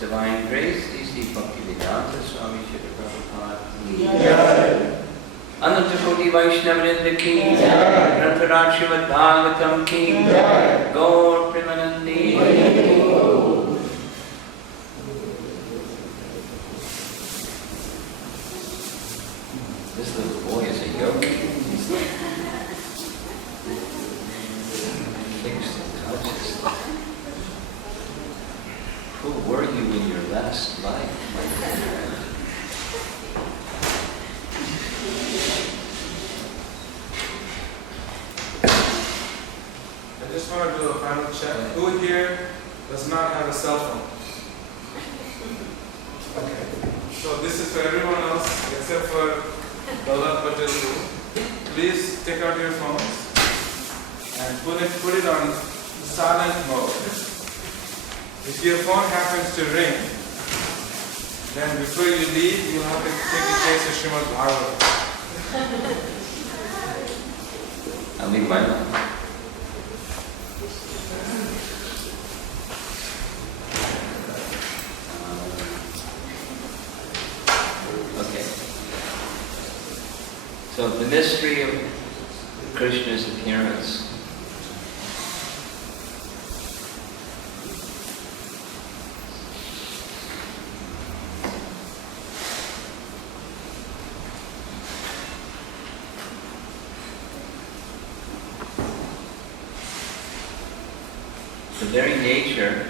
Divine Grace, Sri Bhaktivedanta Swami Prabhupada. Anantakoti Vaishnavrinda ki, Grantaraj Srimad Bhagavatam ki, Gaur Premanandi. This little boy is a yogi. Fixed and touches. Who were you in your last life, my friend? I just want to do a final check. Who here does not have a cell phone? Okay. So this is for everyone else except for Balab Patel. Please take out your phones and put it on silent mode. If your phone happens to ring, then before you leave, you'll have to take a case of Srimad Bhagavatam. I'll leave mine. So the mystery of Krishna's appearance. The very nature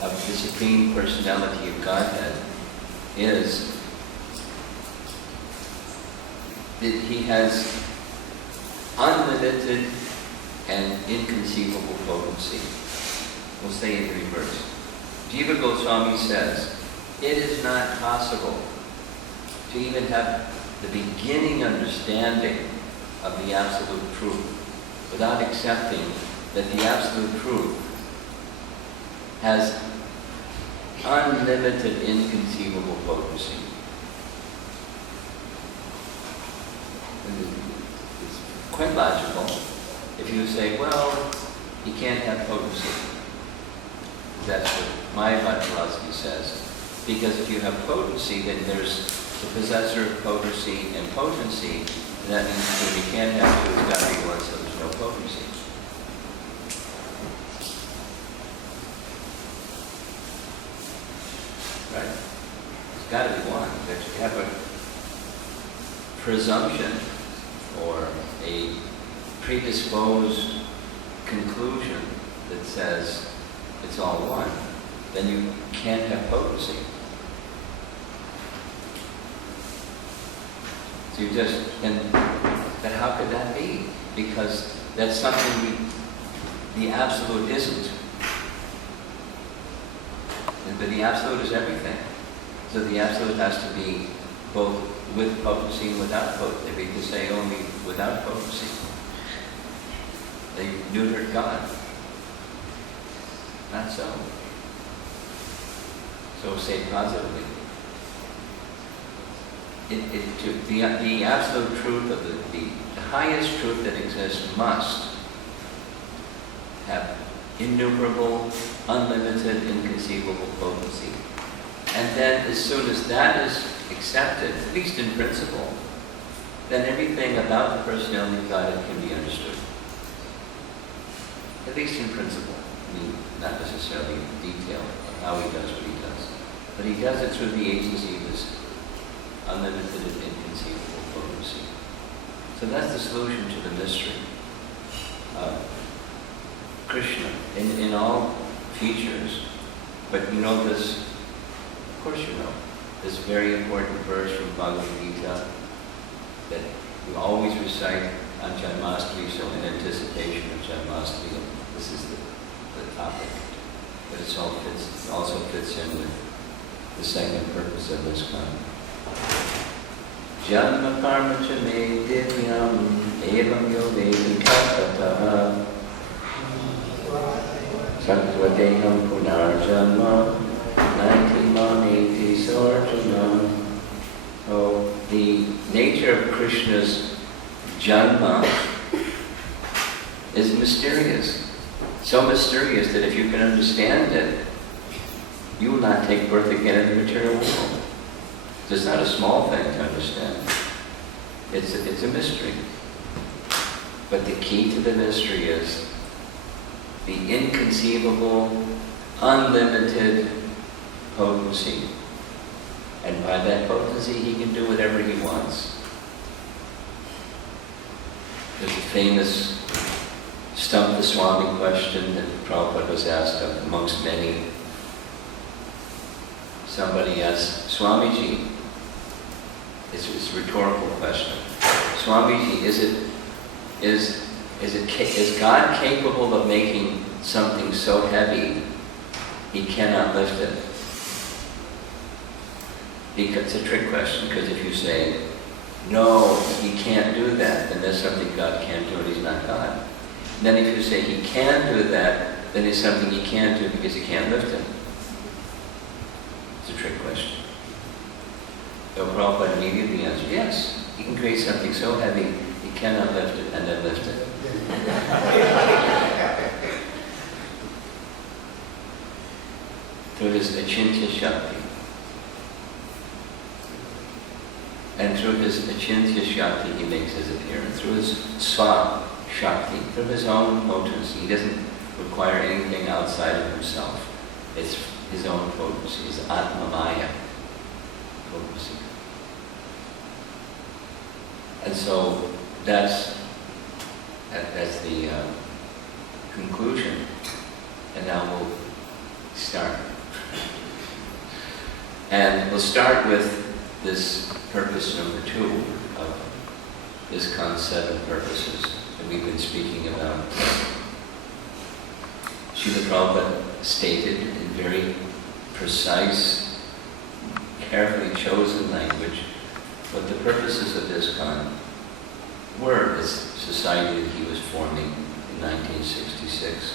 of the Supreme Personality of Godhead is that He has unlimited and inconceivable potency. We'll say it in reverse. Jiva Goswami says, it is not possible to even have the beginning understanding of the Absolute Truth without accepting that the Absolute Truth has unlimited, inconceivable potency. It's quite logical. If you say, well, you can't have potency. That's what my philosophy says. Because if you have potency, then there's the possessor of potency and potency, and that means that you can't have two, it's got to be one, so there's no potency. Right? It's got to be one. That you have a presumption or a predisposed conclusion that says it's all one, then you can't have potency. So you just, then how could that be? Because that's something the Absolute isn't. But the Absolute is everything. So the Absolute has to be both with potency and without potency. If you could say only without potency, they neutered God. Not so. So say positively. The absolute truth of the highest truth that exists must have innumerable, unlimited, inconceivable potency. And then as soon as that is accepted, at least in principle, then everything about the personality of God can be understood. At least in principle. I mean, not necessarily in detail of how He does what He does. But He does it through the agency of His unlimited and inconceivable potency. So that's the solution to the mystery of Krishna in all features. But you know this, of course you know, this very important verse from Bhagavad Gita that we always recite on Janmashtami, so in anticipation of Janmashtami, this is the topic. But it also fits in with the second purpose of this conference. Janma karma cha me divyam evam yo vedi katataha sattva deham punar janma naiti maneti sarjanam. Oh, the nature of Krishna's janma is mysterious. So mysterious that if you can understand it, you will not take birth again in the material world. It's not a small thing to understand. It's a mystery. But the key to the mystery is the inconceivable, unlimited potency. And by that potency, He can do whatever He wants. There's a famous Stump the Swami question that Prabhupada was asked of amongst many. Somebody asked, Swamiji, it's a rhetorical question. Swamiji, is God capable of making something so heavy He cannot lift it? It's a trick question, because if you say, no, He can't do that, then there's something God can't do and He's not God. And then if you say He can do that, then it's something He can't do because He can't lift it. It's a trick question. So Prabhupada immediately answered, yes, He can create something so heavy He cannot lift it and then lift it. Through His Achintya Shakti. And through his Achintya Shakti, he makes his appearance. Through his Swa Shakti, through his own potency. He doesn't require anything outside of himself. It's his own potency, his Atma Maya potency. And so that's the conclusion. And now we'll start. And we'll start with this purpose number 2 of this concept of purposes that we've been speaking about. Srila Prabhupada stated in very precise, carefully chosen language what the purposes of ISKCON were, this society that he was forming in 1966,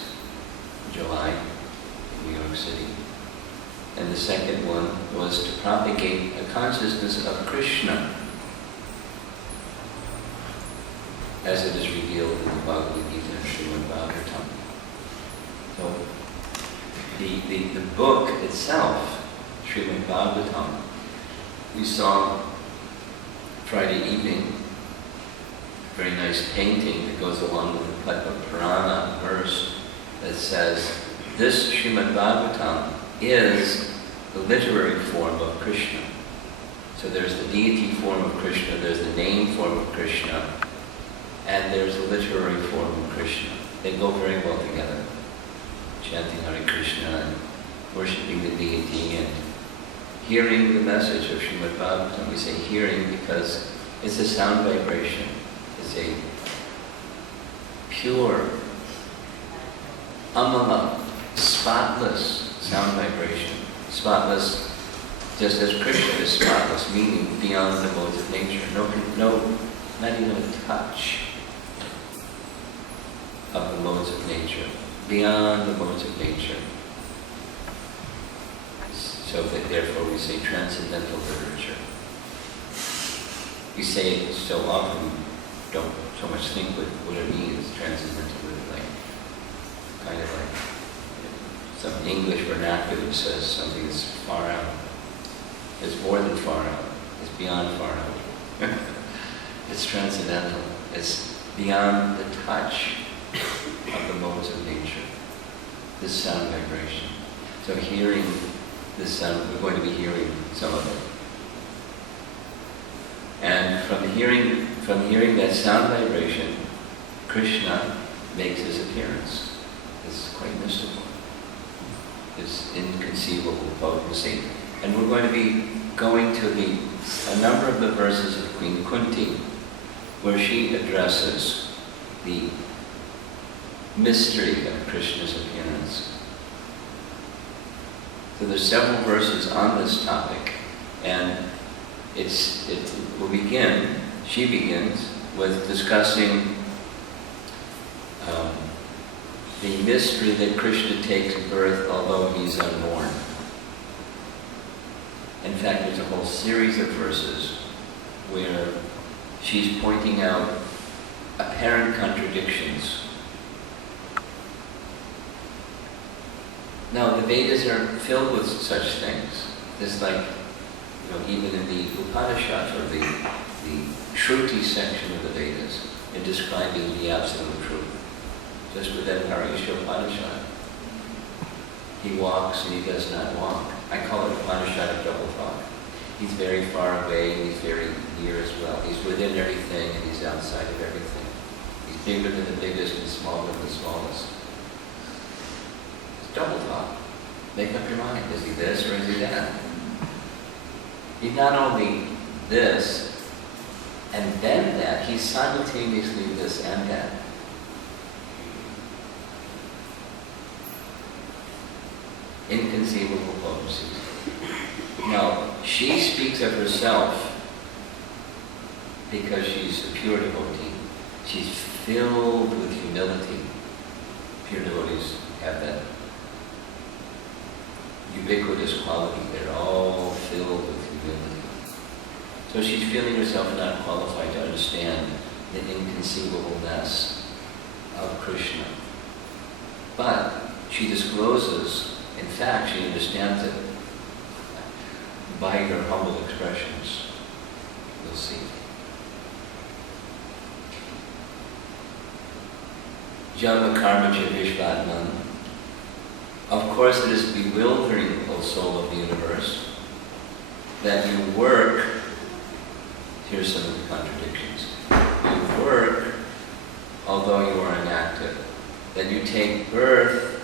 July, in New York City. And the second one was to propagate a consciousness of Krishna as it is revealed in the Bhagavad Gita and Srimad Bhagavatam. So the book itself, Srimad Bhagavatam, we saw Friday evening, a very nice painting that goes along with the Padma Purana verse that says, this Srimad Bhagavatam is the literary form of Krishna. So there's the deity form of Krishna, there's the name form of Krishna, and there's the literary form of Krishna. They go very well together. Chanting Hare Krishna and worshipping the deity and hearing the message of Srimad Bhagavatam. We say hearing because it's a sound vibration. It's a pure, amala, spotless sound vibration. Spotless, just as Krishna is spotless, meaning beyond the modes of nature. No, not even a touch of the modes of nature. Beyond the modes of nature. So that therefore we say transcendental literature. We say it so often, don't so much think what it means, transcendental literature. Kind of like some English vernacular says something is far out. It's more than far out. It's beyond far out. It's transcendental. It's beyond the touch of the modes of nature. This sound vibration. So hearing this sound, we're going to be hearing some of it. And from hearing that sound vibration, Krishna makes his appearance. It's quite mystical. This inconceivable potency. And we're going to be going to a number of the verses of Queen Kunti, where she addresses the mystery of Krishna's appearance. So there's several verses on this topic, and she begins with discussing the mystery that Krishna takes birth although he's unborn. In fact, there's a whole series of verses where she's pointing out apparent contradictions. Now, the Vedas are filled with such things. Just like, even in the Upanishads, or the Shruti section of the Vedas, in describing the absolute truth. Just within Parisha Upanishad, he walks and he does not walk. I call it Upanishad of double talk. He's very far away and he's very near as well. He's within everything and he's outside of everything. He's bigger than the biggest and smaller than the smallest. It's double talk. Make up your mind. Is he this or is he that? He's not only this and then that, he's simultaneously this and that. Inconceivable potency. Now, she speaks of herself because she's a pure devotee. She's filled with humility. Pure devotees have that ubiquitous quality. They're all filled with humility. So she's feeling herself not qualified to understand the inconceivableness of Krishna. But she discloses, in fact, she understands it by her humble expressions. You'll see. Janma karma cha vishvatman. Of course it is bewildering, O soul of the universe, that you work, here's some of the contradictions, you work although you are inactive, that you take birth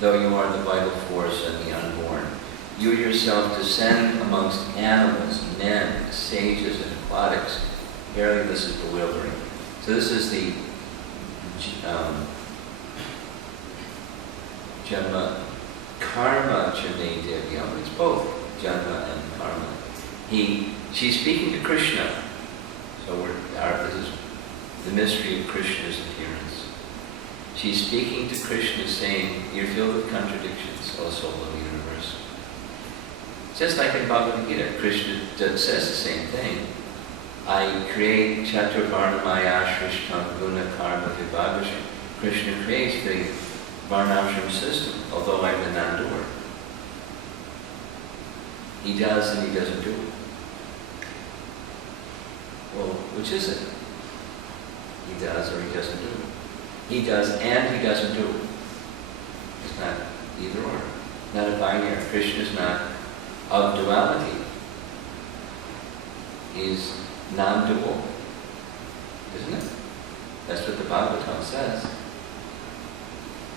though you are the vital force and the unborn. You yourself descend amongst animals, men, sages, and aquatics. Verily this is bewildering. So this is the Janma karma chane devyam. It's both Janma and karma. She's speaking to Krishna. So this is the mystery of Krishna's appearance. She's speaking to Krishna saying, you're filled with contradictions, O soul of the universe. Just like in Bhagavad Gita, Krishna says the same thing. I create Chaturvarnamaya Shrishtam Guna Karma Vibhagasham. Krishna creates the Varnashram system, although I'm the non-doer. He does and he doesn't do it. Well, which is it? He does or he doesn't do it. He does and he doesn't do it. It's not either or. Not a binary. Krishna is not of duality. He's non-dual. Isn't it? That's what the Bhagavatam says.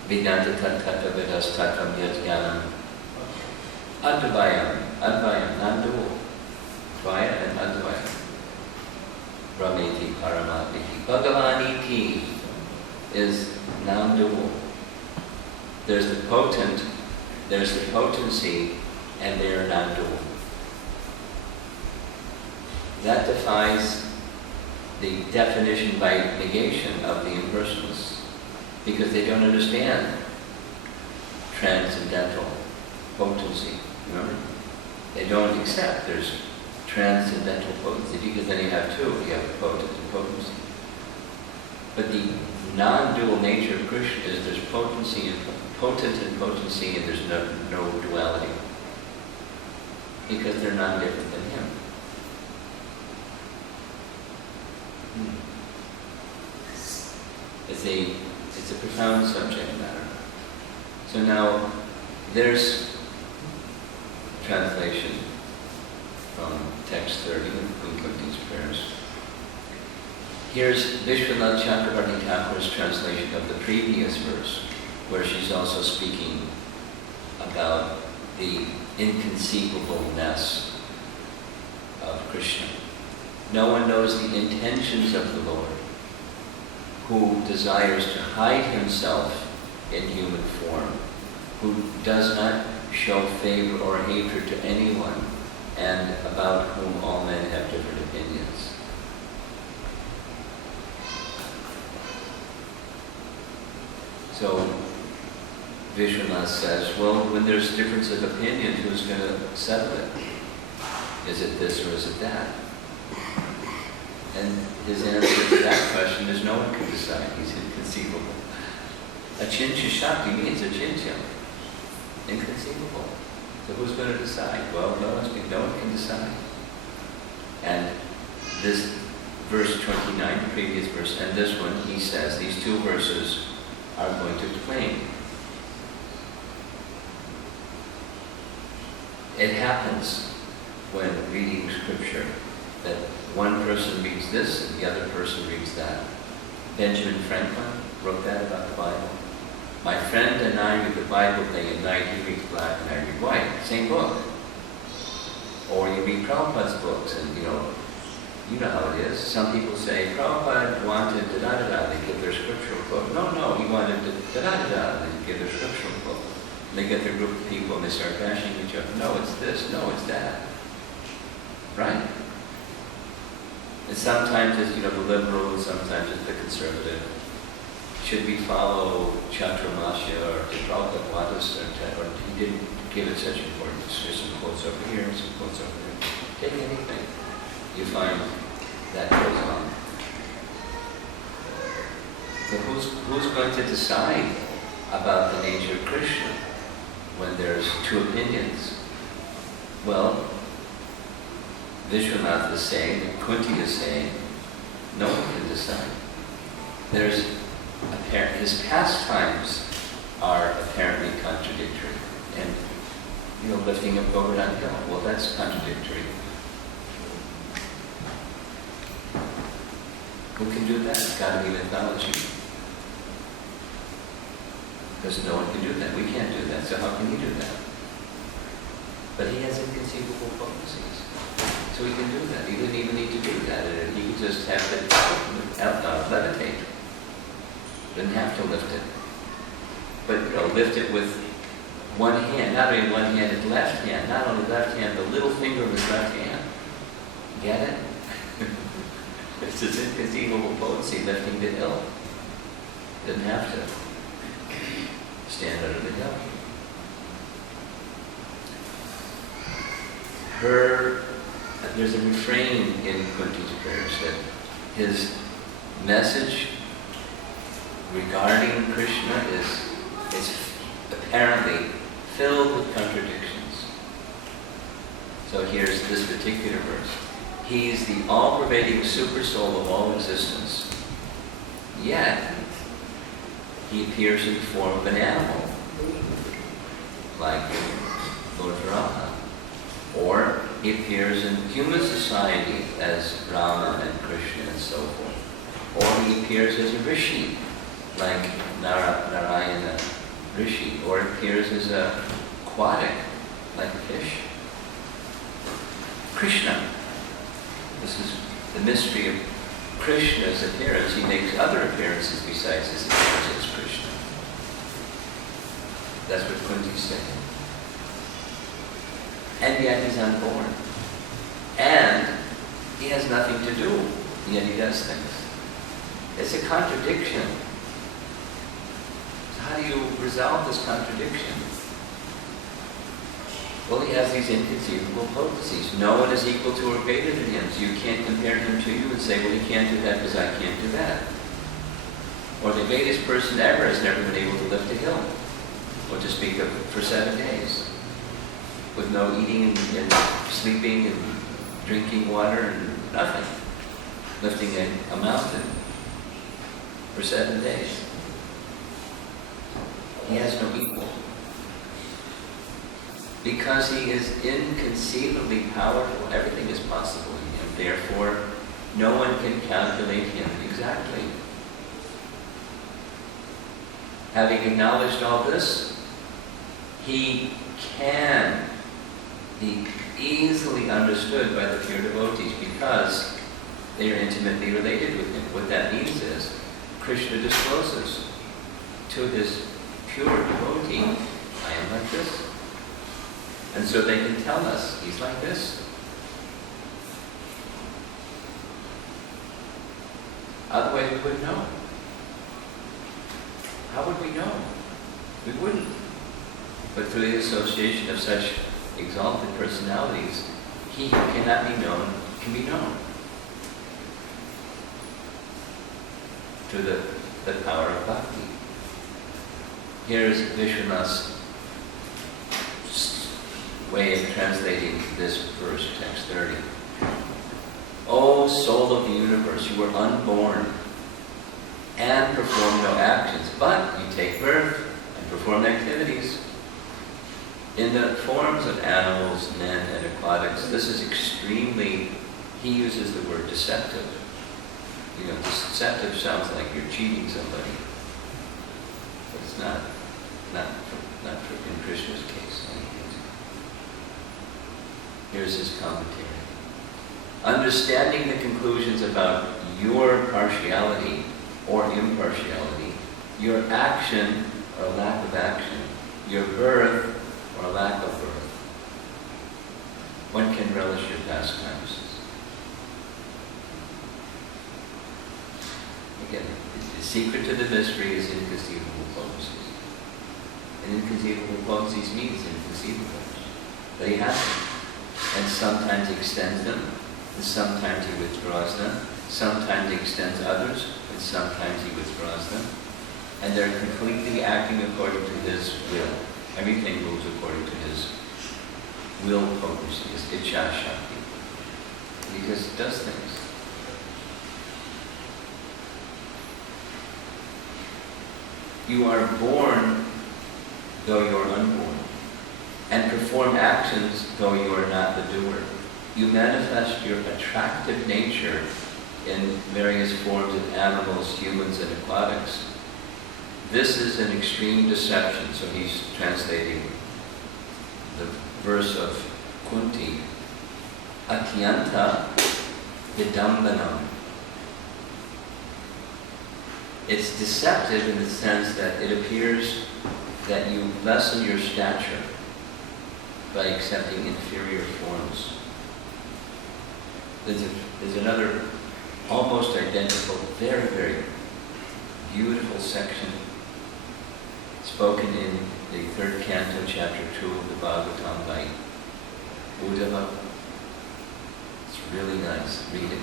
Vedanta tattva vedas tattvam yat jnanam advayam, non-dual. Dvaya and advaya. Brahmeti paramatmiti. Bhagavaniti is non-dual. There's the potent, there's the potency, and they are non-dual. That defies the definition by negation of the impersonalists, because they don't understand transcendental potency. Remember? They don't accept there's transcendental potency, because then you have two. You have potent and potency. But the non-dual nature of Krishna is there's potency and potent and potency, and there's no duality, because they're non-different than him. It's a profound subject matter. So now there's translation from text 30 of Queen Kunti's prayers. Here's Vishwanath Chakravarti Thakur's translation of the previous verse, where she's also speaking about the inconceivableness of Krishna. No one knows the intentions of the Lord, who desires to hide himself in human form, who does not show favor or hatred to anyone, and about whom all men have different opinions. So Vishwanath says, well, when there's difference of opinion, who's going to settle it? Is it this or is it that? And his answer to that question is no one can decide. He's inconceivable. Achintya Shakti means achintya. Inconceivable. So who's going to decide? Well, no one can decide. And this verse 29, the previous verse, and this one, he says, these two verses are going to explain. It happens when reading scripture that one person reads this and the other person reads that. Benjamin Franklin wrote that about the Bible. My friend and I read the Bible day and night. He reads black and I read white. Same book. Or you read Prabhupada's books and you know how it is. Some people say, Prabhupada wanted da-da-da-da, they give their scriptural book. No, he wanted da-da-da-da, they give their scriptural book. And they get their group of people and they start bashing each other. No, it's this, no, it's that. Right? And sometimes it's, the liberal, and sometimes it's the conservative. Should we follow Chaturmasya, or did Prabhupada want us, or he didn't give it such importance? There's some quotes over here, some quotes over there. Take anything. You find that goes on. So who's going to decide about the nature of Krishna when there's two opinions? Well, Vishwanath is saying, that Kunti is saying, no one can decide. There's his pastimes are apparently contradictory. And, lifting a Govardhan hill, well, that's contradictory. Who can do that? It's got to be mythology. Because no one can do that. We can't do that. So how can he do that? But he has inconceivable potencies. So he can do that. He didn't even need to do that. He could just have it levitate. Didn't have to lift it. But lift it with one hand. Not only one hand, his left hand. Not only left hand, the little finger of his left hand. Get it? It's his inconceivable potency lifting the hill. Didn't have to stand under the hill. There's a refrain in Kunti's prayers that his message regarding Krishna is apparently filled with contradictions. So here's this particular verse. He is the all-pervading super soul of all existence. Yet, he appears in the form of an animal, like Lord Rama. Or he appears in human society as Rama and Krishna and so forth. Or he appears as a rishi, like Narayana Rishi. Or appears as a aquatic, like a fish. Krishna. This is the mystery of Krishna's appearance. He makes other appearances besides his appearance as Krishna. That's what Kunti's saying. And yet he's unborn. And he has nothing to do, yet he does things. It's a contradiction. So how do you resolve this contradiction? Well, he has these inconceivable potencies. No one is equal to or greater than him, so you can't compare him to you and say, well, he can't do that because I can't do that. Or the greatest person ever has never been able to lift a hill, or to speak of for 7 days, with no eating and sleeping and drinking water and nothing, lifting a mountain for 7 days. He has no equal. Because he is inconceivably powerful, everything is possible in him. Therefore, no one can calculate him exactly. Having acknowledged all this, he can be easily understood by the pure devotees because they are intimately related with him. What that means is, Krishna discloses to his pure devotee, I am like this. And so they can tell us, he's like this. Otherwise we wouldn't know. How would we know? We wouldn't. But through the association of such exalted personalities, he who cannot be known can be known. Through the power of bhakti. Here's Vishwanath's way of translating this verse, text 30. O soul of the universe, you were unborn and perform no actions, but you take birth and perform activities in the forms of animals, men, and aquatics. This is extremely, he uses the word deceptive. Deceptive sounds like you're cheating somebody. But it's not in Krishna's case. Here's his commentary. Understanding the conclusions about your partiality or impartiality, your action or lack of action, your birth or lack of birth, one can relish your pastimes. Again, the secret to the mystery is inconceivable potencies. And inconceivable potencies means inconceivable. But he has them. And sometimes he extends them, and sometimes he withdraws them. Sometimes he extends others, and sometimes he withdraws them. And they're completely acting according to his will. Everything moves according to his will potency, his Ichha Shakti. He just does things. You are born though you are unborn, and perform actions though you are not the doer. You manifest your attractive nature in various forms of animals, humans, and aquatics. This is an extreme deception. So he's translating the verse of Kunti. Atyanta vidambanam. It's deceptive in the sense that it appears that you lessen your stature by accepting inferior forms. There's another almost identical, very, very beautiful section spoken in the 3rd canto, chapter 2 of the Bhagavatam by Uddhava. It's really nice. Read it.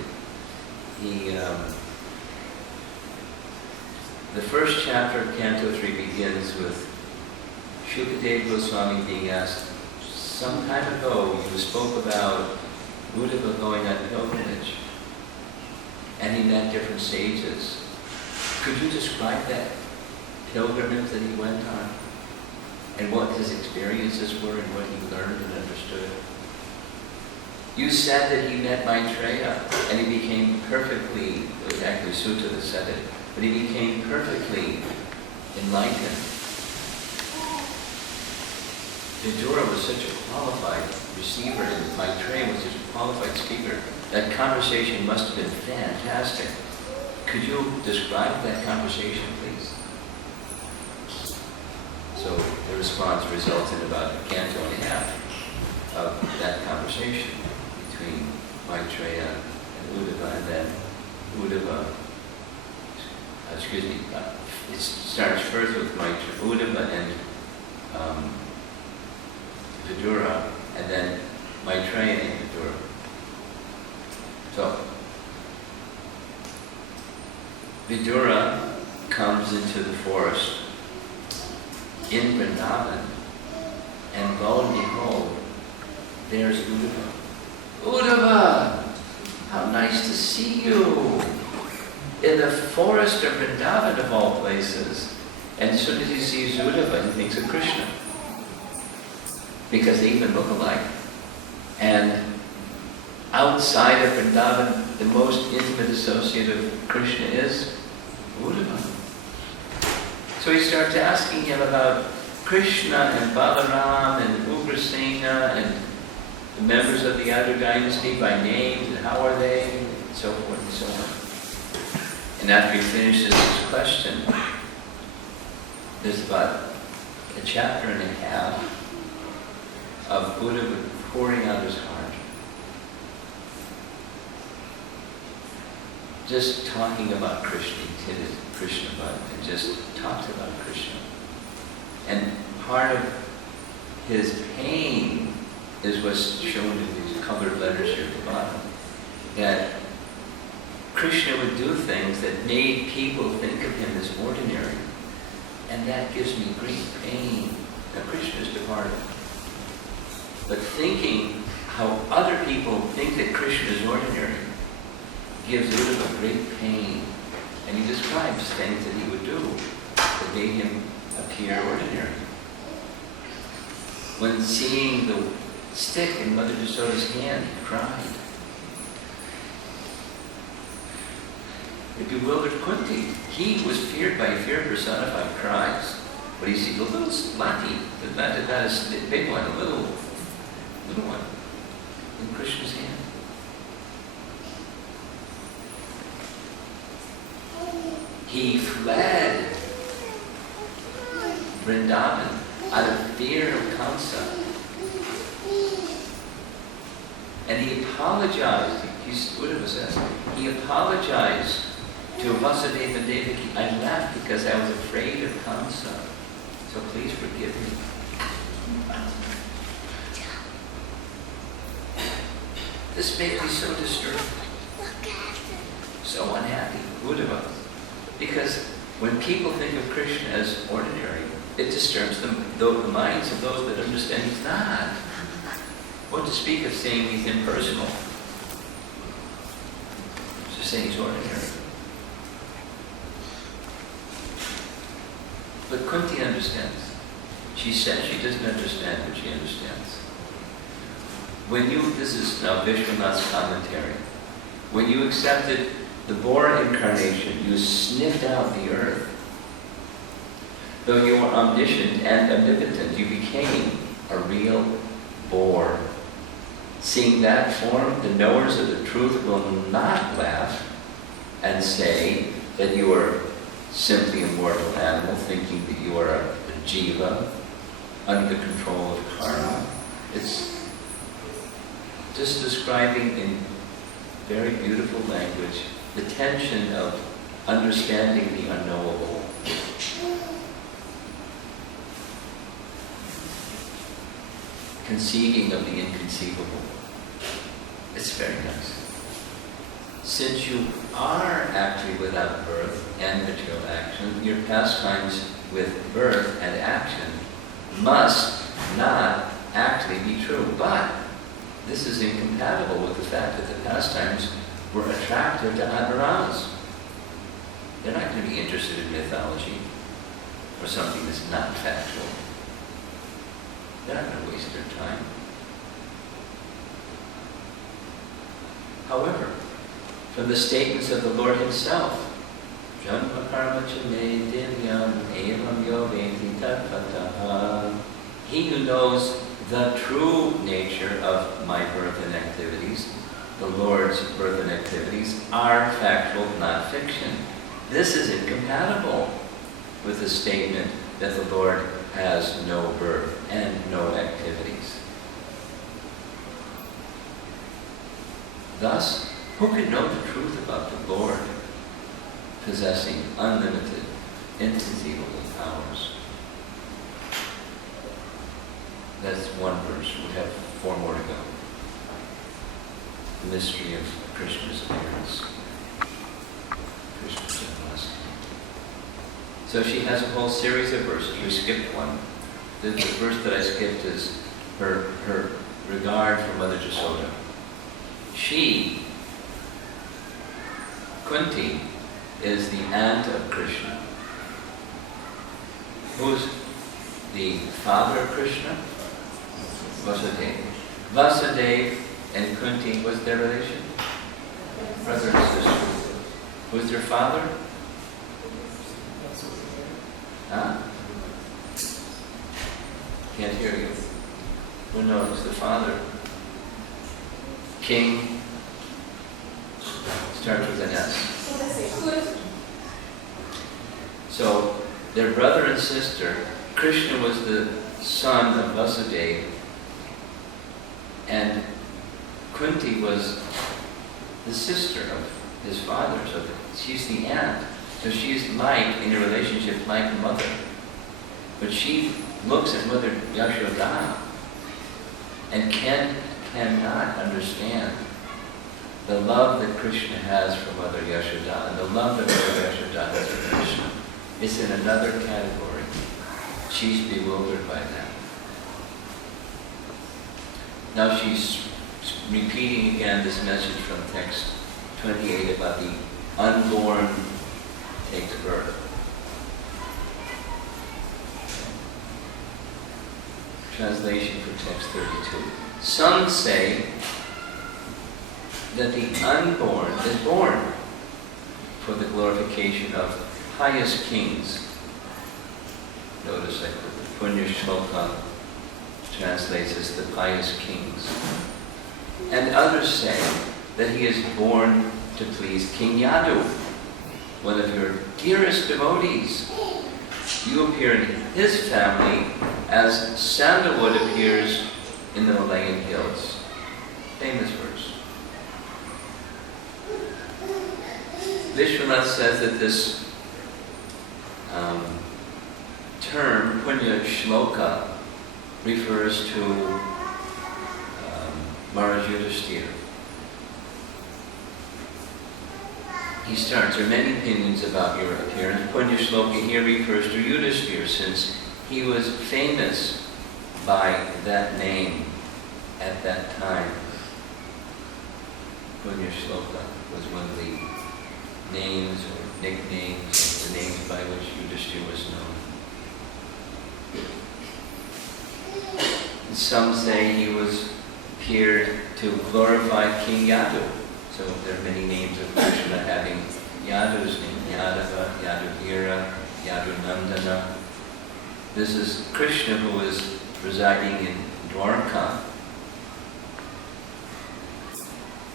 The first chapter of Canto 3 begins with Shukadeva Goswami being asked, some time ago you spoke about Uddhava going on pilgrimage, and he met different sages. Could you describe that pilgrimage that he went on, and what his experiences were, and what he learned and understood? You said that he met Maitreya, and he became perfectly, it was actually Sutta that said it, but he became perfectly enlightened. Vidura was such a qualified receiver, and Maitreya was such a qualified speaker. That conversation must have been fantastic. Could you describe that conversation, please? So the response results in about a canto and a half of that conversation between Maitreya and Uddhava, and then Uddhava, it starts first with Uddhava and Vidura, and then Maitreya and Vidura. So, Vidura comes into the forest in Vrindavan, and lo and behold, there's Uddhava. Uddhava! How nice to see you! In the forest of Vrindavan, of all places. And as soon as he sees Uddhava, he thinks of Krishna, because they even look alike. And outside of Vrindavan, the most intimate associate of Krishna is Uddhava. So he starts asking him about Krishna and Balaram and Ugrasena and the members of the Yadu dynasty by name, and how are they, and so forth and so on. And after he finishes his question, there's about a chapter and a half of Uddhava pouring out his heart. Just talking about Krishna. He did Krishna Bhakti and just talked about Krishna. And part of his pain is what's shown in these colored letters here at the bottom. That Krishna would do things that made people think of him as ordinary. And that gives me great pain. Now Krishna is departed. But thinking how other people think that Krishna is ordinary gives Uddhava great pain. And he describes things that he would do that made him appear ordinary. When seeing the stick in Mother Yasoda's hand, he cried. It bewildered Kunti. He was feared by fear personified, cries. But he sees a little lati, not a big one, a little one in Krishna's hand. He fled Vrindavan out of fear of Kamsa. And he apologized. Uddhava says, he apologized to Vasudeva and Devaki. I left because I was afraid of Kamsa. So please forgive me. This makes me so disturbed. So unhappy, Uddhava. Because when people think of Krishna as ordinary, it disturbs them, the minds of those that understand he's not. What to speak of saying he's impersonal. saying he's ordinary. But Kunti understands. She says she doesn't understand, but she understands. This is now Vishwanath's commentary. When you accepted the boar incarnation, you sniffed out the earth. Though you were omniscient and omnipotent, you became a real boar. Seeing that form, the knowers of the truth will not laugh and say that you are simply a mortal animal, thinking that you are a jiva under the control of karma. It's just describing in very beautiful language the tension of understanding the unknowable. Conceiving of the inconceivable. It's very nice. Since you are actually without birth and material action, your pastimes with birth and action must not actually be true. But this is incompatible with the fact that the pastimes were attractive to Advaramas. They're not going to be interested in mythology or something that's not factual. They're not going to waste their time. However, from the statements of the Lord himself, Janma karma chame divyam evam yo veti tatpataha. He who knows the true nature of my birth and activities, the Lord's birth and activities, are factual, not fiction. This is incompatible with the statement that the Lord has no birth and no activities. Thus, who can know the truth about the Lord possessing unlimited, inconceivable powers? That's one verse. We have 4 more to go. The mystery of Krishna's appearance. Krishna's generosity. So she has a whole series of verses. We skipped one. The verse that I skipped is her regard for Mother Jasoda. She, Kunti, is the aunt of Krishna. Who's the father of Krishna? Vasudeva. Vasudeva and Kunti, what's their relation? Brother and sister. Who's their father? Huh? Can't hear you. Who knows? The father. King. Starts with an S. So, their brother and sister, Krishna was the son of Vasudeva, and Kunti was the sister of his father. So she's the aunt. So she's like, in a relationship, like mother. But she looks at Mother Yashoda and cannot understand the love that Krishna has for Mother Yashoda and the love that Mother Yashoda has for Krishna. It's in another category. She's bewildered by that. Now she's repeating again this message from text 28 about the unborn takes birth. Translation for text 32. Some say that the unborn is born for the glorification of pious kings. Notice that the Punya Shloka translates as the pious kings. And others say that he is born to please King Yadu, one of your dearest devotees. You appear in his family as sandalwood appears in the Malayan hills. Famous verse. Vishwanath says that this term, Punya Shloka, refers to Maharaj Yudhishthira. He starts, there are many opinions about your appearance. Punya Shloka here refers to Yudhishthira, since he was famous by that name at that time. Punya Shloka was one of the names or nicknames, the names by which Yudhishthira was known. Some say he appeared to glorify King Yadu. So there are many names of Krishna having Yadu's name, Yadava, Yaduvira, Yadunandana. This is Krishna who is residing in Dwarka.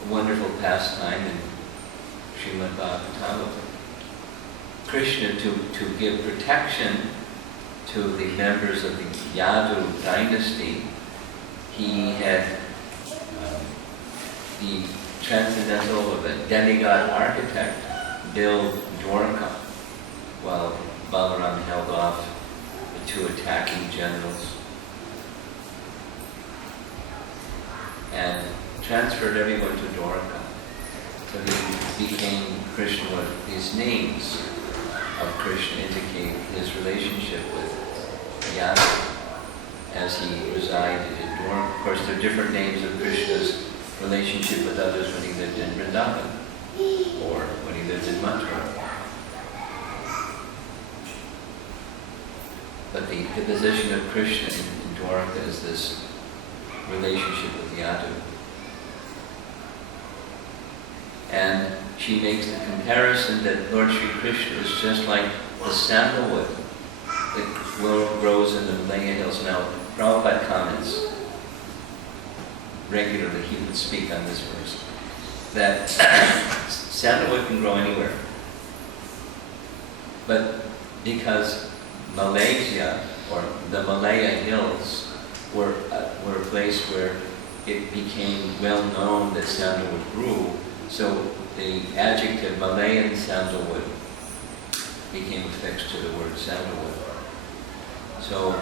A wonderful pastime in Srimad Bhagavatam. Krishna, to give protection to the members of the Yadu dynasty, he had the transcendental of a demigod architect build Dwarka, while Balaram held off the two attacking generals and transferred everyone to Dwarka. So he became Krishna. What these names of Krishna indicate his relationship with Yadu as he resided in Dwarka. Of course, there are different names of Krishna's relationship with others when he lived in Vrindavan or when he lived in Mathura. But the position of Krishna in Dwarka is this relationship with Yadu. And she makes the comparison that Lord Sri Krishna is just like the sandalwood that grows in the Himalaya hills. Now, Prabhupada comments regularly, he would speak on this verse, that sandalwood can grow anywhere. But because Malaysia, or the Malaya hills, were a place where it became well known that sandalwood grew, so the adjective Malayan sandalwood became affixed to the word sandalwood. So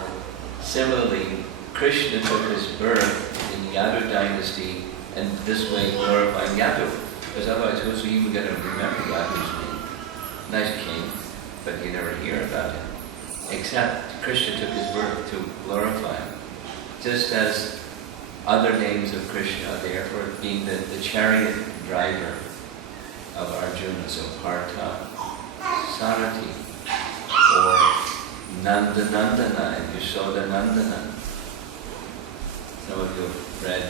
similarly, Krishna took his birth in the Yadu dynasty and this way glorifying Yadu, because otherwise who's even going to remember Yadu's name? Nice king, but you never hear about him. Except Krishna took his birth to glorify him. Just as other names of Krishna are there for being the chariot driver of Arjuna, so Partha, Sarati, or Nandanandana and Yashodanandana. Some of you have read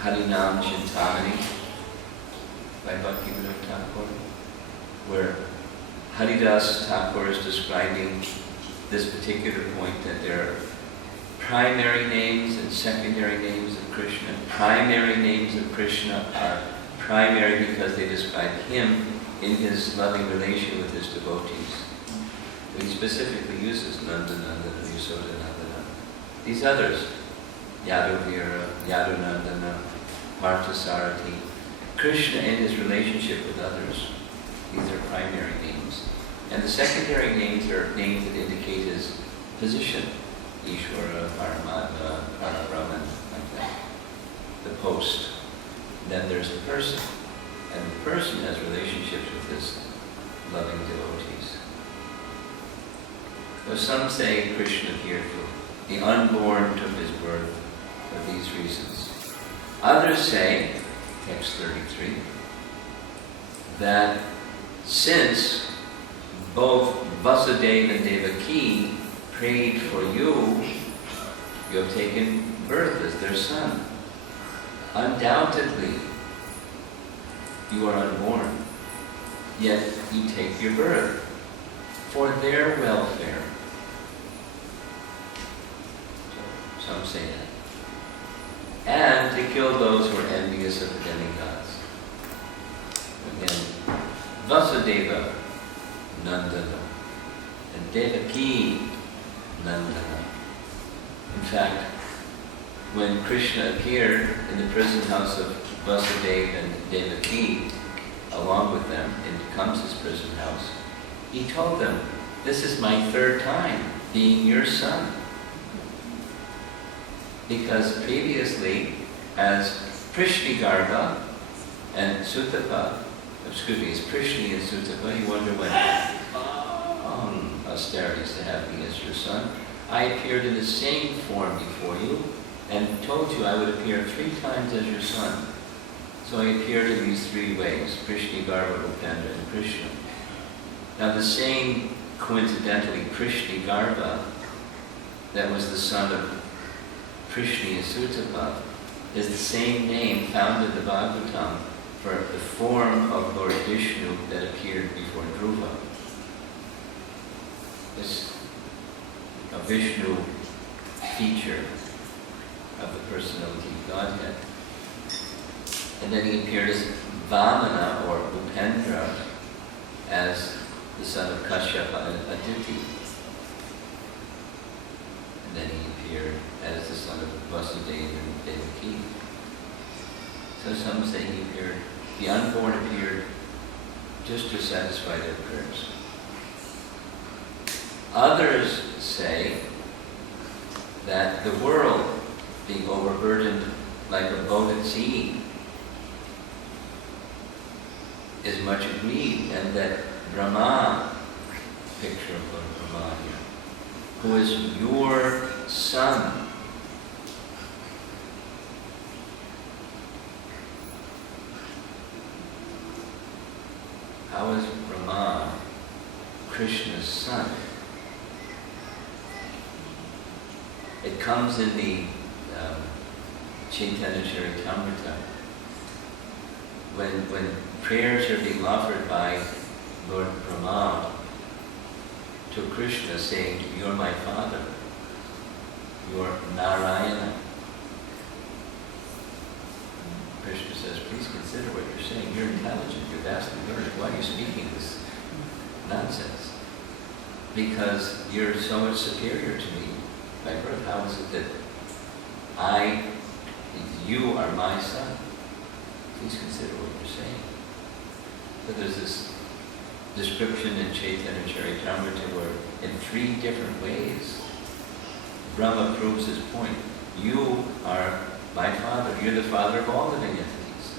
Harinam Chintamani by Bhaktivinoda Thakur, where Haridas Thakur is describing this particular point, that there are primary names and secondary names of Krishna. Primary names of Krishna are primary because they describe him in his loving relation with his devotees. He specifically uses Nandanandana, Yashodanandana. These others, Yaduvira, Yadunandana, Parthasarathi, Krishna and his relationship with others, these are primary names. And the secondary names are names that indicate his position. Ishvara, Paramatma, Parabrahman, like that. The post. Then there's the person. And the person has relationships with his loving devotees. So some say Krishna appeared for the unborn took his birth for these reasons. Others say, text 33, that since both Vasudeva and Devaki prayed for you, you have taken birth as their son. Undoubtedly, you are unborn, yet you take your birth for their welfare. Some say that. And to kill those who are envious of the demigods. Again, Vasudeva Nandana and Devaki Nandana. In fact, when Krishna appeared in the prison house of Vasudeva and Devaki, along with them in Kamsa's prison house, he told them, "This is my third time being your son." Because previously, as Prishnigarbha and Sutapa, as Prishni and Sutapa, you underwent austerities to have me as your son. I appeared in the same form before you and told you I would appear 3 times as your son. So he appeared in these three ways, Krishna, Garva, Upendra, and Krishna. Now the same, coincidentally, Krishna Garva, that was the son of Krishna and Sutapa, is the same name found in the Bhagavatam for the form of Lord Vishnu that appeared before Dhruva. It's a Vishnu feature of the personality of Godhead. And then he appeared as Vamana or Upendra as the son of Kashyapa and Aditi. And then he appeared as the son of Vasudeva and Devaki. So some say he appeared, the unborn appeared just to satisfy their prayers. Others say that the world, being overburdened like a boat at sea, is much agreed, and that Brahma, picture of Lord Brahma here, who is your son, how is Brahma Krishna's son? It comes in the Chaitanya Charitamrita. When prayers are being offered by Lord Brahma to Krishna saying, "You're my father, you're Narayana," Krishna says, "Please consider what you're saying. You're intelligent, you're vastly learned. Why are you speaking this nonsense? Because you're so much superior to me by birth. How is it that you are my son? Please consider what you're saying." So there's this description in Chaitanya Charitamrita where in three different ways Brahma proves his point. You are my father. You're the father of all living entities.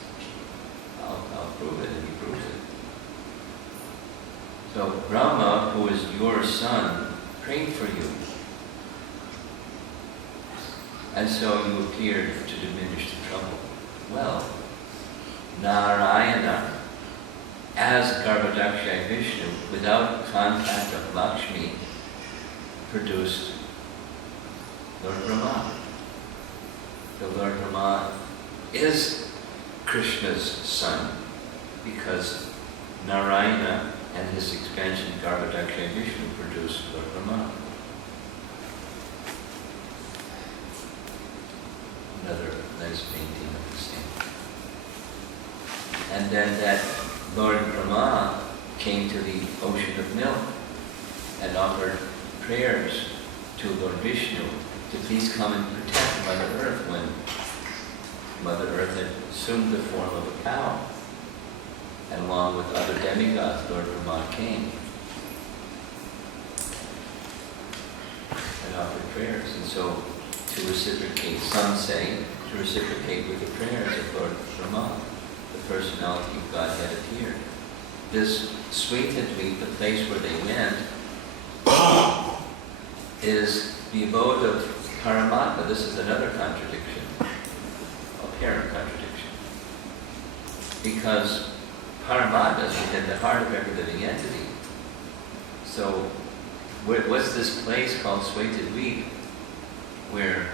I'll prove it, and he proves it. So Brahma, who is your son, prayed for you. And so you appeared to diminish the trouble. Well, Narayana, as Garbhodakshaya Vishnu, without contact of Lakshmi, produced Lord Brahma. The Lord Brahma is Krishna's son because Narayana and his expansion Garbhodakshaya Vishnu produced Lord Brahma. Another nice painting of the same. And then that Lord Brahma came to the ocean of milk and offered prayers to Lord Vishnu to please come and protect Mother Earth when Mother Earth had assumed the form of a cow. And along with other demigods, Lord Brahma came and offered prayers. And so to reciprocate, some say, to reciprocate with the prayers of Lord Brahma, the personality of Godhead appeared. This Swetadweep, the place where they went, is the abode of Paramatma. This is another contradiction, apparent contradiction. Because Paramatma is within the heart of every living entity. So what's this place called Swetadweep, where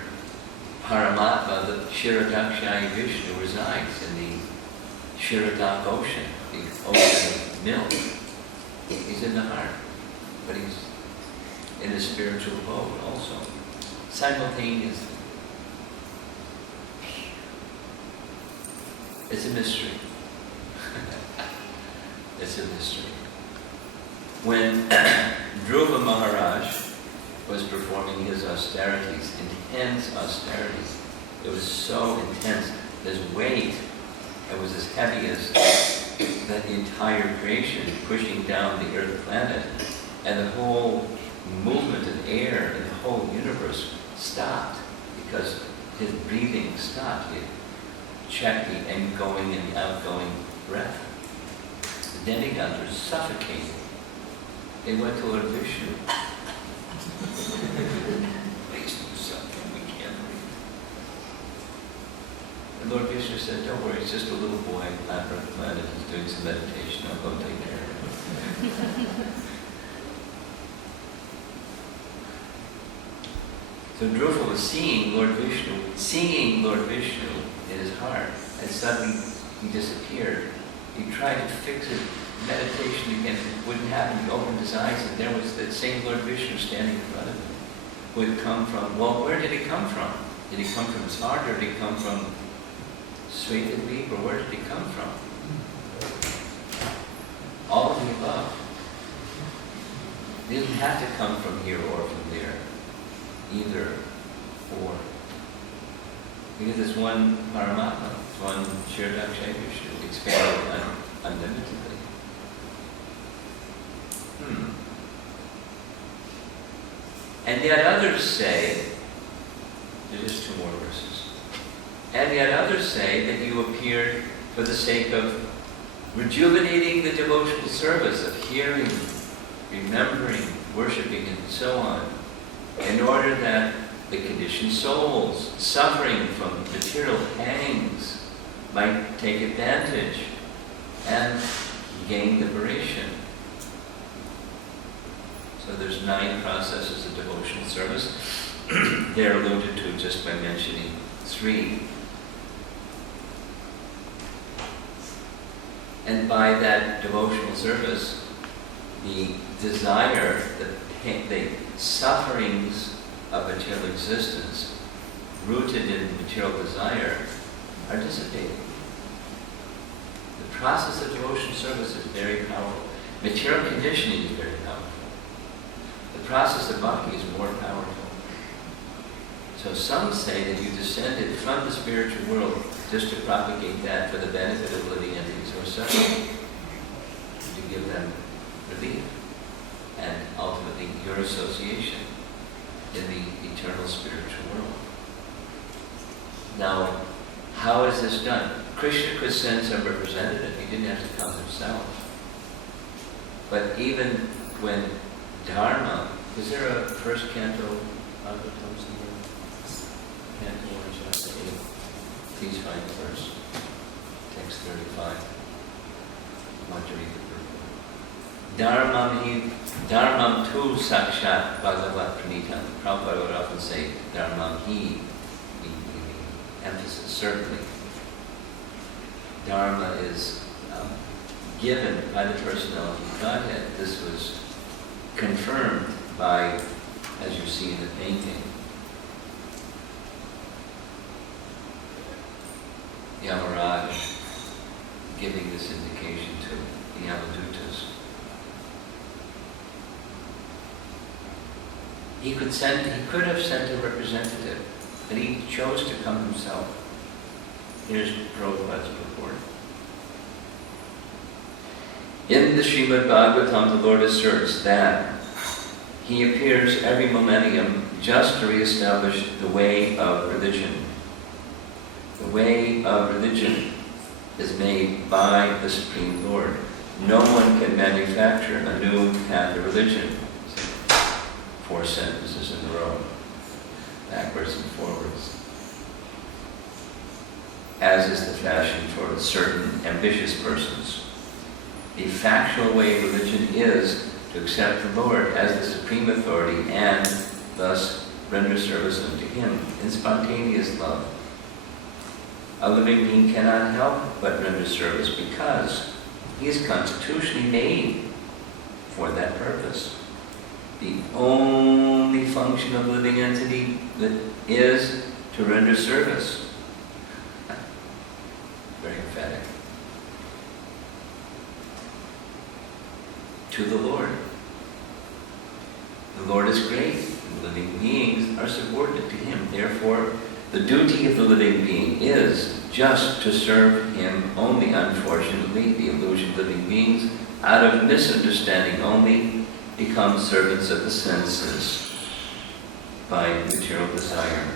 Paramatma, the Kshirodakshaya Vishnu, resides in the Kshirodak ocean, the ocean of milk. He's in the heart, but he's in the spiritual abode also, simultaneously. It's a mystery. It's a mystery. When Dhruva Maharaj was performing his austerities, intense austerities, it was so intense, his weight, it was as heavy as that the entire creation pushing down the earth planet, and the whole movement of air in the whole universe stopped because his breathing stopped. He checked the ingoing and the outgoing breath. The demigods were suffocating. They went to Lord Vishnu. Please do something, we can't breathe. Lord Vishnu said, don't worry, it's just a little boy on Earth planet who's doing some meditation. I'll go take care of him. So Dhruva was seeing Lord Vishnu in his heart, and suddenly he disappeared. He tried to fix it, meditation again, it wouldn't happen. He opened his eyes, and there was that same Lord Vishnu standing in front of him, who had come from, well, where did he come from? Did he come from his heart, or did he come from Sweetadweep, or where did he come from? All of the above. He didn't have to come from here or from there. Either or. Because it's one Paramatma, it's one Kshirodakshaya Vishnu, expanded unlimitedly. And yet others say, there's just two more verses, and yet others say that you appeared for the sake of rejuvenating the devotional service, of hearing, remembering, worshipping, and so on, in order that the conditioned souls suffering from material pangs might take advantage and gain liberation. So there's 9 processes of devotional service. They're alluded to just by mentioning 3. And by that devotional service, the desire, the sufferings of material existence, rooted in material desire, are dissipated. The process of devotional service is very powerful. Material conditioning is very powerful. The process of bhakti is more powerful. So some say that you descended from the spiritual world just to propagate that for the benefit of living entities who are suffering, to give them relief, and ultimately your association in the eternal spiritual world. Now, how is this done? Krishna could send some representative. He didn't have to come himself. But even when Dharma, is there a first canto Bhagavatam somewhere? Canto 1, chapter 8. Please find the verse. Text 35. I want to read the purport. Dharmam tu sakshat bhagavat pranitam. Prabhupada would often say, Dharmam hi, emphasis, certainly. Dharma is given by the personality of Godhead. This was confirmed by, as you see in the painting, Yamaraj giving this indication to the Yamadutas. He could have sent a representative, but he chose to come himself. Here's Prabhupada's report. In the Srimad Bhagavatam, the Lord asserts that He appears every millennium just to reestablish the way of religion. The way of religion is made by the Supreme Lord. No one can manufacture a new path of religion. 4 sentences in a row, backwards and forwards. As is the fashion for certain ambitious persons. The factual way of religion is to accept the Lord as the supreme authority and thus render service unto Him in spontaneous love. A living being cannot help but render service because he is constitutionally made for that purpose. The only function of a living entity that is to render service. Very emphatic. To the Lord. The Lord is great, and living beings are subordinate to Him. Therefore, the duty of the living being is just to serve Him only. Unfortunately, the illusion living beings, out of misunderstanding only, become servants of the senses by material desire.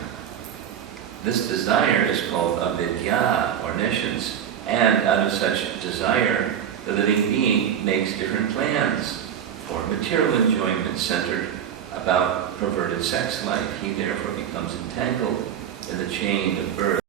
This desire is called avidya, or nescience, and out of such desire, the living being makes different plans for material enjoyment centered about perverted sex life. He therefore becomes entangled in the chain of birth.